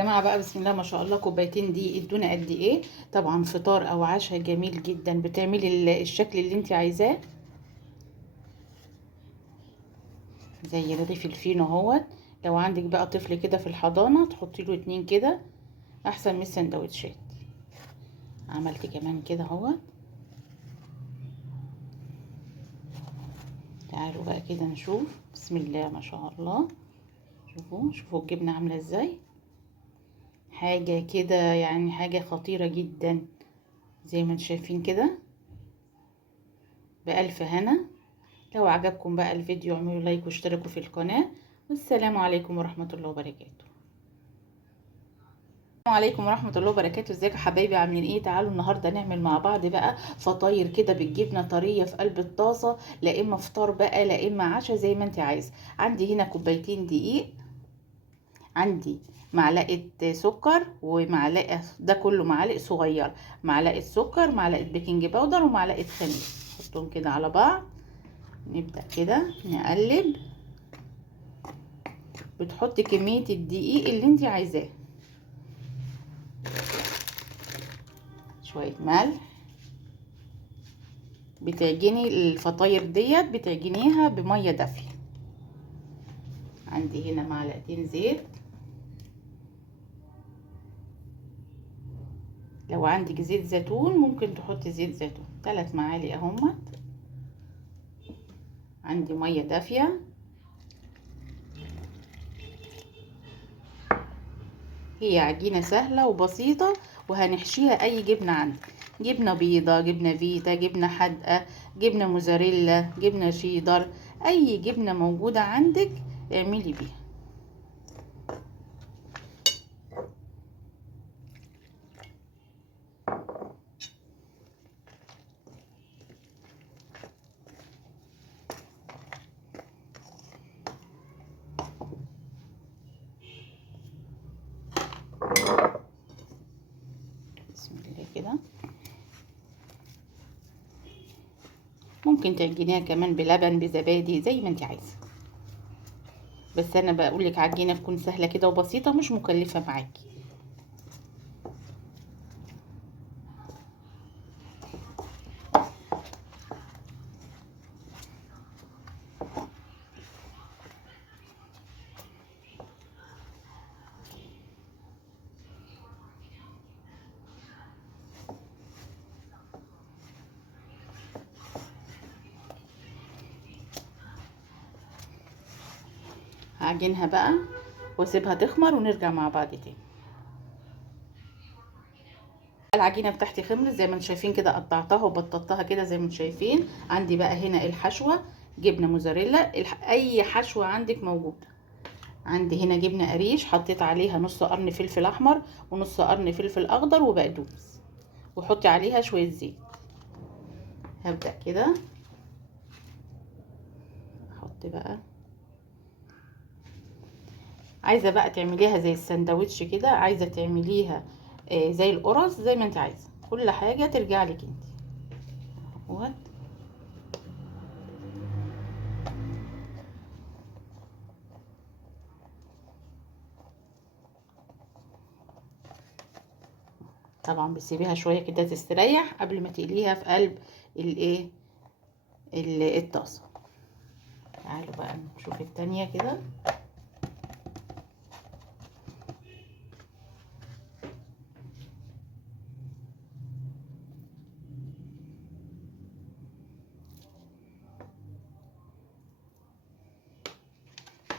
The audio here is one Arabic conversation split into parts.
جماعه بقى، بسم الله ما شاء الله، كوبايتين دي ادونا قد ايه؟ طبعا فطار او عشاء جميل جدا. بتعملي الشكل اللي انت عايزاه زي رغيف الفينو اهوت. لو عندك بقى طفل كده في الحضانه تحطي له 2 كده احسن من السندوتشات. عملت كمان كده اهوت. تعالوا بقى كده نشوف. بسم الله ما شاء الله. شوفوا الجبنه عامله ازاي. حاجه كده يعني حاجه خطيره جدا زي ما انتم شايفين كده. بألف هنا. لو عجبكم بقى الفيديو اعملوا لايك واشتركوا في القناة. والسلام عليكم ورحمة الله وبركاته. السلام عليكم ورحمة الله وبركاته. ازيكم يا حبايبي، عاملين ايه؟ تعالوا النهاردة نعمل مع بعض بقى فطاير كده بالجبنة طرية في قلب الطاسة، لا اما فطار بقى لا اما عشاء زي ما انت عايز. عندي هنا كوبايتين دقيق، عندي معلقة سكر ومعلقة، ده كله معالق صغيرة، معلقة سكر، معلقة بيكنج باودر ومعلقة خميرة. نحطهم كده على بعض. نبدأ كده نقلب. بتحطي كمية الدقيق اللي انت عايزاه، شوية ملح. بتعجني الفطاير ديت بتعجنيها بمية دافية. عندي هنا معلقتين زيت. لو عندك زيت زيتون ممكن تحطي زيت زيتون. 3 معالق اهمت. عندي مية دافية. هي عجينة سهلة وبسيطة، وهنحشيها اي جبنة عندك، جبنة بيضة، جبنة فيتا، جبنة حادقة، جبنة موزاريلا، جبنة شيدر، اي جبنة موجودة عندك اعملي بيها. بسم الله كده. ممكن تعجنيها كمان بلبن بزبادي زي ما انت عايزه، بس انا بقول لك عجينه تكون سهله كده وبسيطه مش مكلفه معاكي. هعجنها بقى واسيبها تخمر ونرجع مع بعض تاني. العجينه بتاعتي خمرت زي ما انتم شايفين كده، قطعتها وبططتها كده زي ما انتم شايفين. عندي بقى هنا الحشوه، جبنه موزاريلا، اي حشوه عندك موجوده. عندي هنا جبنه قريش، حطيت عليها نص قرن فلفل احمر ونص قرن فلفل اخضر وبقدونس، وحطي عليها شويه زيت. هبدأ كده احط بقى. عايزه بقى تعمليها زي السندوتش كده، عايزه تعمليها زي القرص، زي ما انت عايزه، كل حاجه ترجع لك انت. اهوت. طبعا بتسيبيها شويه كده تستريح قبل ما تقليها في قلب الايه الطاسه. تعالوا بقى نشوف التانية كده.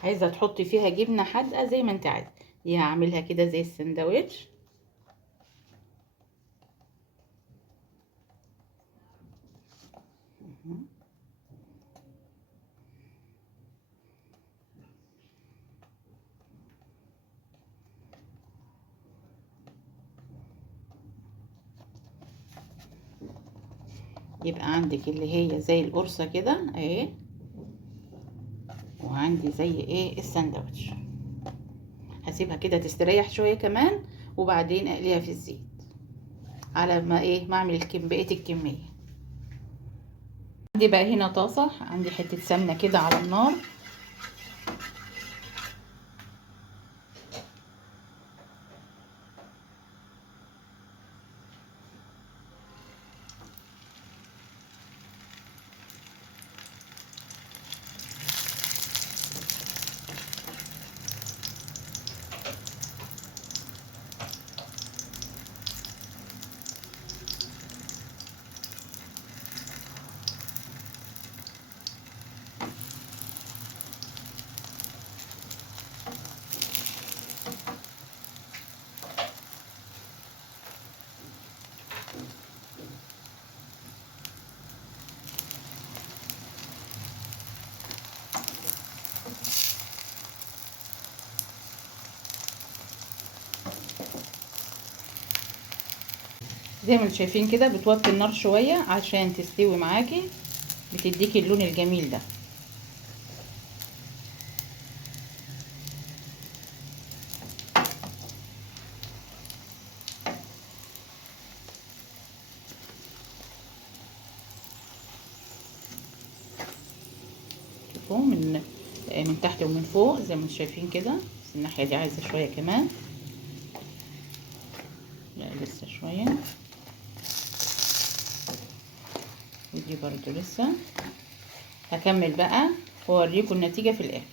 عايزه تحطي فيها جبنه حادقه زي ما انت عايزه، دي هعملها كده زي السندوتش. يبقى عندك اللي هي زي القرصه كده اهي، وعندي زي ايه الساندوتش. هسيبها كده تستريح شويه كمان وبعدين اقليها في الزيت على ما ايه ما اعمل بقيه الكميه. عندي بقى هنا طاسه، عندي حته سمنه كده على النار. زي ما انتم شايفين كده بتوطي النار شويه عشان تستوي معاكي، بتديكي اللون الجميل ده. شوفوا من تحت ومن فوق زي ما انتم شايفين كده، بس الناحيه دي عايزه شويه كمان. لا لسه شويه، ودي برضو لسه. هكمل بقى واوريكم النتيجه في الاخر.